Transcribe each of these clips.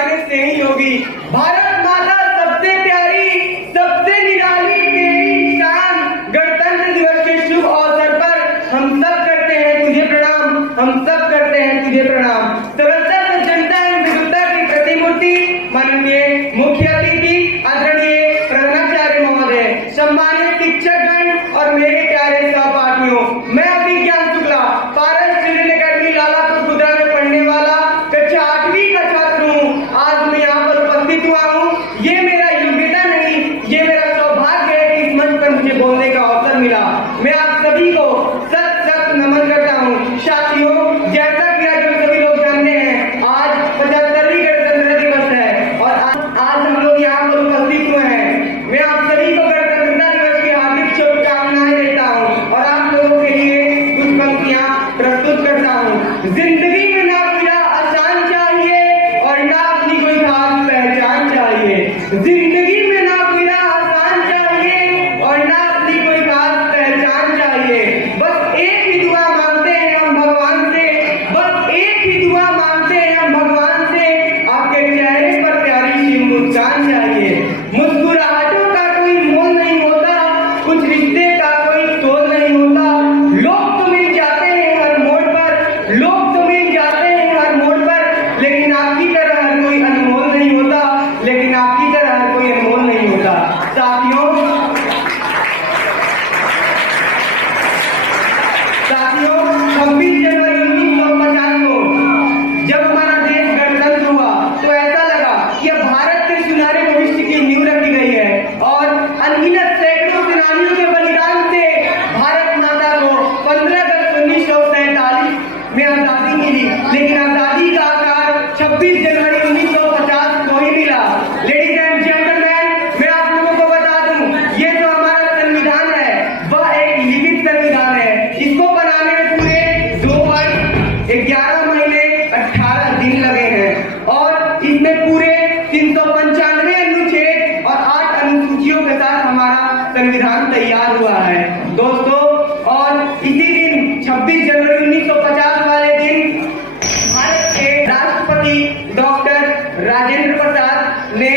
आने से ही होगी। भारत माता सबसे प्यारी, सबसे निराली, तेरी शान। गणतंत्र दिवस के शुभ अवसर पर हम सब करते हैं तुझे प्रणाम, हम सब करते हैं तुझे प्रणाम। सरलता से जनता एवं विविधता की प्रतिमूर्ति माननीय मुख्य अतिथि आदरणीय प्रधानाचार्य महोदय, सम्मानित शिक्षकगण और मेरे प्यारे सहपाठियों, मैं अभिज्ञान शुक्ला पारस चिल्ड्रन अकेडमी लालापुर खुदरा में पढ़ने वाला कक्षा 8वीं का छात्र हूँ। आज मैं यहाँ पर उपस्थित हुआ हूँ। ये मेरा योग्यता नहीं, ये मेरा सौभाग्य है कि इस मंच पर मुझे बोलने का अवसर मिला। मैं आप सभी को सत सत नमन करता हूँ। साथियों, जैसा कि आज हम सभी लोग जानते हैं, आज 75वीं गणतंत्र दिवस है और आज हम लोग यहाँ पर उपस्थित हुए हैं। मैं आप सभी को गणतंत्रता दिवस की हार्दिक शुभकामनाएं देता हूँ और आप लोगों के लिए कुछ पंक्तियां प्रस्तुत करता हूँ। जिंदगी में ना कोई आसान चाहिए और ना अपनी कोई खास पहचान चाहिए। जिंदगी में ना कोई आसान चाहिए और ना अपनी कोई खास पहचान चाहिए। बस एक ही दुआ मांगते हैं हम भगवान से, बस एक ही दुआ मांगते हैं हम भगवान से, आपके चेहरे पर प्यारी सी मुस्कान चाहिए। मुस्कुराहटों का कोई मोल नहीं होता, कुछ रिश्ते का कोई तोल नहीं होता। लोग तो मिल जाते हैं हर मोड़ पर, लोग तो मिल जाते हैं हर मोड़ पर, लेकिन आपकी तरह हर कोई अनमोल नहीं होता, लेकिन आपकी तरह हर कोई अनमोल नहीं होता। साथियों, साथियों 26 जनवरी 1950 को जब हमारा देश गणतंत्र हुआ तो ऐसा लगा कि अब भारत के सुनहरे भविष्य की नींव रखी गई है और अनगिनत सैकड़ों सेनानियों के बलिदान से भारत माता को 15 अगस्त 1947 में आजादी मिली। लेकिन आजादी का आकार 26 जनवरी 1950 को ही मिला। लेडीज एंड जेंटलमैन, मैं आप लोगों को बता दूं, ये जो हमारा संविधान है वह एक लिखित संविधान है। इसको बनाने में पूरे 2 वर्ष 11 महीने 18 दिन लगे हैं और इसमें पूरे 395 अनुच्छेद और 8 अनुसूचियों के साथ हमारा संविधान तैयार हुआ है दोस्तों। और इसी दिन 26 जनवरी 1950 वाले दिन भारत के राष्ट्रपति डॉक्टर राजेंद्र प्रसाद ने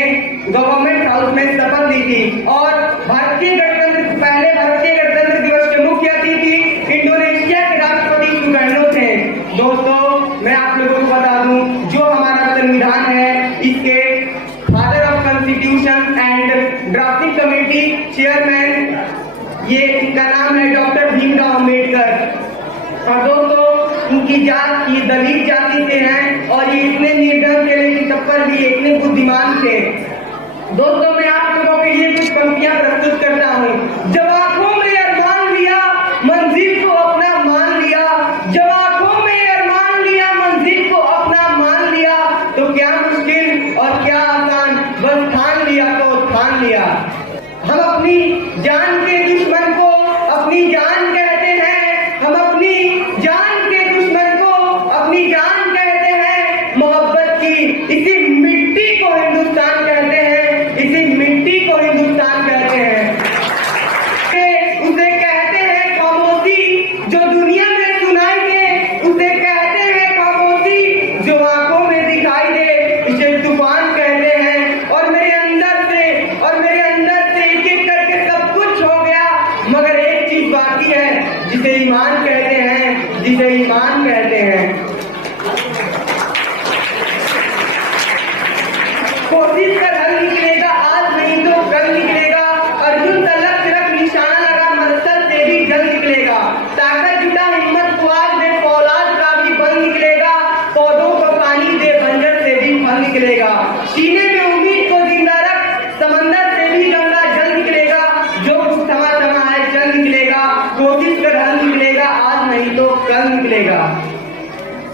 गवर्नमेंट हाउस में शपथ ली थी और पहले भारतीय गणतंत्र दिवस के मुख्य अतिथि इंडोनेशिया के राष्ट्रपति सुकर्णो थे। दोस्तों, मैं आप लोगों को बता दूं, जो हमारा संविधान है इसके father of constitution and drafting committee chairman, ये इनका नाम है डॉक्टर भीमराव अम्बेडकर। और दोस्तों, उनकी जात ये दलित जाति से हैं और ये इतने निर्धन थे लेकिन तब पर भी इतने बुद्धिमान थे। दोस्तों, मैं आप लोगों के लिए कुछ पंक्तियां प्रस्तुत करता हूँ। जब आंखों में अरमान लिया मंजिल को अपना मान लिया, जब आंखों में अरमान लिया मंजिल को अपना मान लिया, तो क्या मुश्किल और क्या आसान, बस ठान लिया तो ठान लिया। हम अपनी जान के दुश्मन को अपनी जान कहते हैं, हम अपनी जान के दुश्मन को अपनी जान कहते हैं। मोहब्बत की इसी मिट्टी को हिंदुस्तान कहते हैं, इसी मिट्टी को हिंदुस्तान कहते हैं। उसे कहते हैं खामोशी जो दुनिया में सुनाई दे, उसे कहते हैं खामोशी जो आंखों में दिखाई दे, इसे तूफान कहते हैं। और मेरे अंदर से एक एक करके सब कुछ हो गया, मगर एक चीज बाकी है जिसे ईमान कहते हैं, जिसे ईमान कहते हैं। कोशिश कर हल निकलेगा, आज नहीं तो कल निकलेगा। अर्जुन का लक्ष्य रख निशाना लगा, मकसद से भी जल्द निकलेगा। ताकत जुटा हिम्मत को आज दे, फौलाद का भी बल निकलेगा। पौधों को पानी दे, बंजर से भी फल निकलेगा। सीने में उम्मीद को जिंदा रख, समंदर से भी गंगा जल निकलेगा। जो कुछ थमा थमा है चल निकलेगा। कोशिश कर हल निकलेगा, आज नहीं तो कल निकलेगा।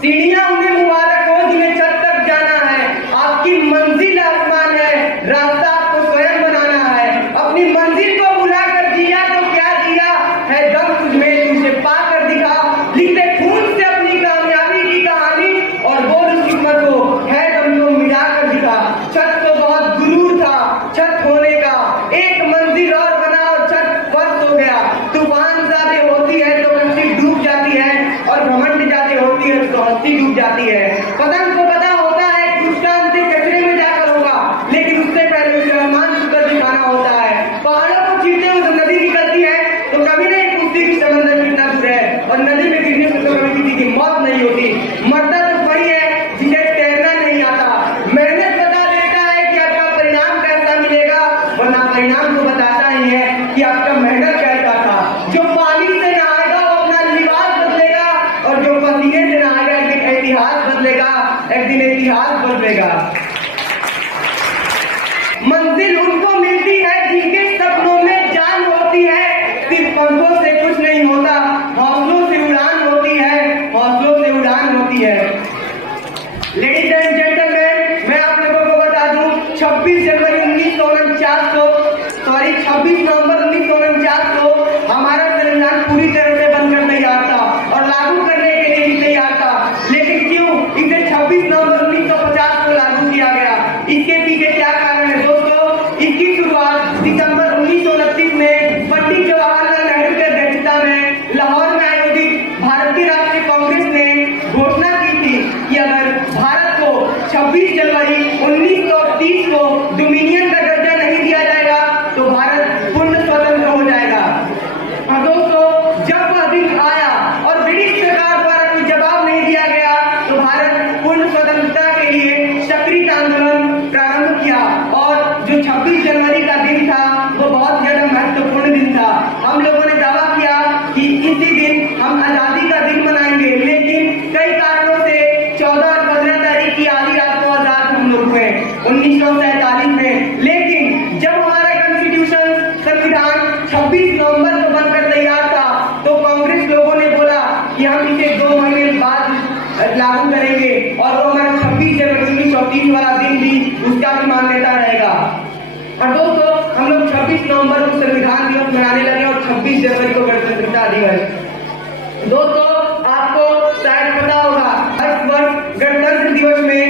सीढ़ियां उन्हें मुबारक हो जिन्हें छत तक जाना है। आपकी मंजिल आसमान है, रास्ता आपको स्वयं बनाना है। अपनी मंजिल को बुला कर दिया तो क्या दिया है, दम तुझमें तुझे पा कर दिखा। लिखते खून से अपनी कामयाबी की कहानी और बोल उस किस्मत को है दम तो मिला कर दिखा। मिलेगा। मंजिल उनको मिलती है जिनके सपनों में जान होती है, सिर्फ पंखों से कुछ नहीं होता, हौसलों से उड़ान होती है, हौसलों से उड़ान होती है। लेडीज एंड जेंटलमैन, मैं आप लोगों को बता दूं, 26 जनवरी 1949 को 26 नवंबर 1949 को हमारा संविधान पूरी तरह से बनकर तैयार था और लागू करने के लिए भी तैयार था। लेकिन क्यों इसे 26 नवंबर 1950 को लागू किया गया? इसके पीछे क्या कारण है दोस्तों? इसकी शुरुआत दिसंबर 1929 में पंडित जवाहरलाल नेहरू की अध्यक्षता में लाहौर में आयोजित भारतीय राष्ट्रीय कांग्रेस ने घोषणा की थी कि अगर भारत को 26 जनवरी 1930 को डोमिनियन का दर्जा नहीं दिया जाएगा तो भारत पूर्ण स्वतंत्र हो जाएगा। और दोस्तों, जब वह दिन आया और ब्रिटिश सरकार द्वारा कोई जवाब नहीं दिया गया तो भारत पूर्ण स्वतंत्रता के लिए सक्रिय आंदोलन प्रारंभ किया। और जो 26 जनवरी का दिन था वो बहुत ज्यादा महत्वपूर्ण दिन था। हम लोगों ने दावा किया कि इसी दिन हम आजादी का दिन मनाएंगे, लेकिन कई कारणों से 14 और 15 तारीख की आधी रात को आजाद हम लोग हुए 1947 में। लेकिन जब हमारा कॉन्स्टिट्यूशन संविधान 26 नवंबर को बनकर तैयार था तो कांग्रेस लोगों ने बोला कि हम इसे 2 महीने बाद लागू करेंगे और वो हमारा 26 जनवरी 1930 वाला दिन भी उसका भी मान्यता रहेगा। और दोस्तों, हम लोग 26 नवंबर को संविधान दिवस मनाने लगे और 26 जनवरी को गणतंत्रता दिवस। दोस्तों, आपको शायद पता होगा हर वर्ष गणतंत्र दिवस में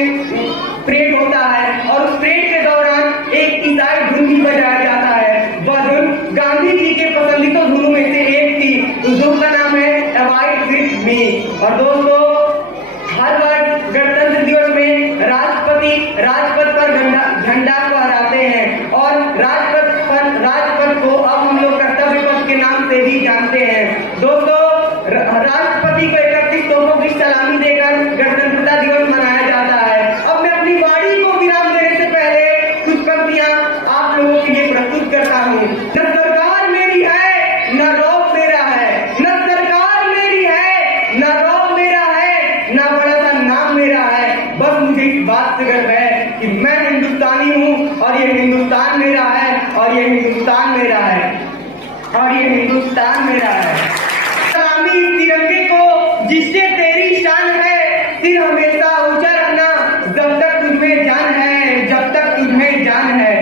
परेड होता है और उस परेड के दौरान एक ईसाई धुन भी बजाया जाता है। वह धुन गांधी जी के पसंदीदा धुनों में से एक थी। उस धुन का नाम है अवॉइड विथ मी। और दोस्तों, हर वर्ष गणतंत्र दिवस में राष्ट्रपति राजपथ पर झंडा को फहराते हैं और राजपथ को अब हम लोग कर्तव्य पथ के नाम से भी जानते हैं। दोस्तों, राष्ट्रपति को 31 तोपों की सलामी देकर गणतंत्रता दिवस मनाया जाता है। अब मैं अपनी वाणी को विराम देने से पहले कुछ पंक्तियां आप लोगों के लिए प्रस्तुत करता हूँ। न सरकार मेरी है न रौब मेरा है, न सरकार मेरी है न रौब मेरा है, न बड़ा सा नाम मेरा है, बस मुझे इस बात से गर्व है कि मैं हिंदुस्तानी हूँ और ये हिंदुस्तान मेरा है और ये हिंदुस्तान मेरा है और ये हिंदुस्तान मेरा है। सलामी इस तिरंगे को जिससे तेरी शान है, सिर हमेशा ऊंचा रखना जब तक तुझमें जान है, जब तक तुझमें जान है।